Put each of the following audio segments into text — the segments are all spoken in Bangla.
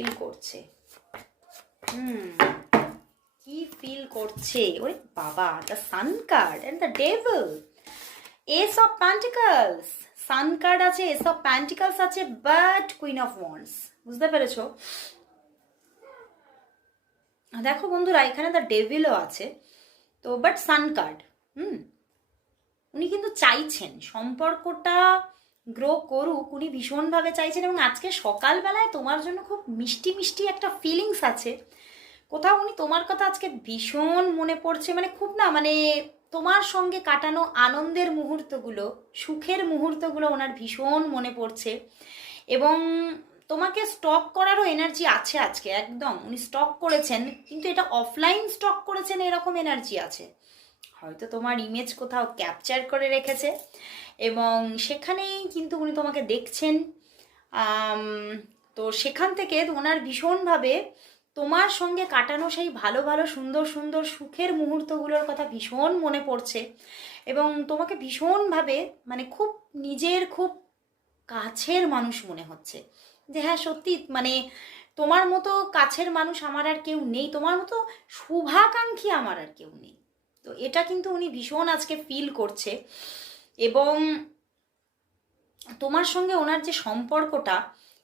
ফিল করছে? কি ফিল করছে? ওরে বাবা, the sun card and the devil, ace of pentacles, sun card আছে, এস অফ প্যান্টিকলস আছে, বাট কুইন অফ ওয়ান্ডস। বুঝতে পেরেছো? দেখো বন্ধুরা, এখানে দ্য ডেভিলও আছে, তো বাট সান কার্ড। উনি কিন্তু চাইছেন সম্পর্কটা গ্রো করুক, উনি ভীষণভাবে চাইছেন, এবং আজকে সকালবেলায় তোমার জন্য খুব মিষ্টি মিষ্টি একটা ফিলিংস আছে। কোথাও উনি তোমার কথা আজকে ভীষণ মনে পড়ছে, মানে খুব না, মানে তোমার সঙ্গে কাটানো আনন্দের মুহূর্তগুলো, সুখের মুহূর্তগুলো ওনার ভীষণ মনে পড়ছে। এবং তোমাকে স্টক করারও এনার্জি আছে আজকে, একদম উনি স্টক করেছেন, কিন্তু এটা অফলাইন স্টক করেছেন এরকম এনার্জি আছে। হয়তো তোমার ইমেজ কোথাও ক্যাপচার করে রেখেছে এবং সেখানেই কিন্তু উনি তোমাকে দেখছেন। তো সেখান থেকে ওনার ভীষণভাবে তোমার সঙ্গে কাটানো সেই ভালো ভালো সুন্দর সুন্দর সুখের মুহূর্তগুলোর কথা ভীষণ মনে পড়ছে, এবং তোমাকে ভীষণভাবে মানে খুব নিজের খুব কাছের মানুষ মনে হচ্ছে, যে হ্যাঁ সত্যি মানে তোমার মতো কাছের মানুষ আমার আর কেউ নেই, তোমার মতো শুভাকাঙ্ক্ষী আমার আর কেউ নেই। তো এটা কিন্তু উনি ভীষণ আজকে ফিল করছে, এবং তোমার সঙ্গে ওনার যে সম্পর্কটা,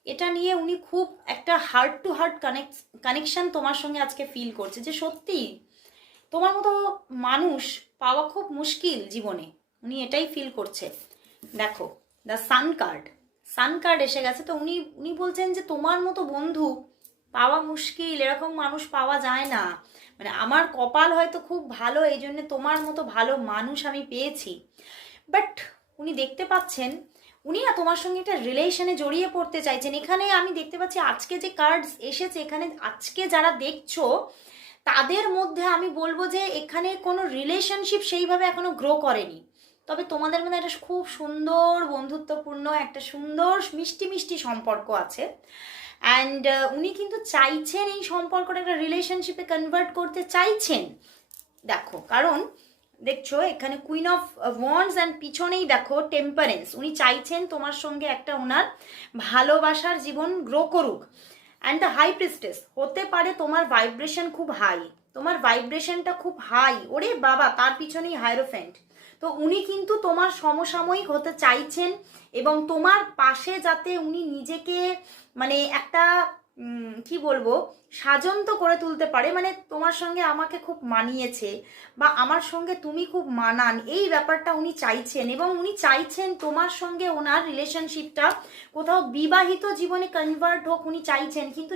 এটা নিয়ে উনি খুব একটা হার্ট টু হার্ট কানেকশন তোমার সঙ্গে আজকে ফিল করছে, যে সত্যি তোমার মতো মানুষ পাওয়া খুব মুশকিল জীবনে, উনি এটাই ফিল করছে। দেখো, দ্য সান কার্ড এসে গেছে, তো উনি বলছেন যে তোমার মতো বন্ধু পাওয়া মুশকিল, এরকম মানুষ পাওয়া যায় না, মানে আমার কপাল হয়তো খুব ভালো, এই জন্য তোমার মতো ভালো মানুষ আমি পেয়েছি। বাট উনি দেখতে পাচ্ছেন উনি না তোমার সঙ্গে একটা রিলেশনে জড়িয়ে পড়তে চাইছেন। এখানে আমি দেখতে পাচ্ছি আজকে যে কার্ডস এসেছে, এখানে আজকে যারা দেখছো তাদের মধ্যে আমি বলবো যে এখানে কোনো রিলেশনশিপ সেইভাবে এখনো গ্রো করেনি, তবে তোমাদের মধ্যে একটা খুব সুন্দর বন্ধুত্বপূর্ণ একটা সুন্দর মিষ্টি মিষ্টি সম্পর্ক আছে। অ্যান্ড উনি কিন্তু চাইছেন এই সম্পর্কটা একটা রিলেশনশিপে কনভার্ট করতে চাইছেন। দেখো, কারণ দেখছো এখানে কুইন অফ ওয়ান্ডস অ্যান্ড পিছনেই দেখো টেম্পারেন্স, উনি চাইছেন তোমার সঙ্গে একটা ওনার ভালোবাসার জীবন গ্রো করুক। অ্যান্ড দ্য হাই প্রিস্টেস, হতে পারে তোমার ভাইব্রেশন খুব হাই, তোমার ভাইব্রেশনটা খুব হাই, ওরে বাবা, তার পিছনেই হায়ারোফ্যান্ট। তো উনি কিন্তু তোমার সমসাময়িক হতে চাইছেন, এবং তোমার পাশে যাতে উনি নিজেকে মানে একটা কি বলবো সাজন্ত করে তুলতে পারে, মানে তোমার সঙ্গে আমাকে খুব মানিয়েছে বা আমার সঙ্গে তুমি খুব মানান, এই ব্যাপারটা উনি চাইছেন। এবং উনি চাইছেন তোমার সঙ্গে ওনার রিলেশনশিপটা কোথাও বিবাহিত জীবনে কনভার্ট হোক, উনি চাইছেন, কিন্তু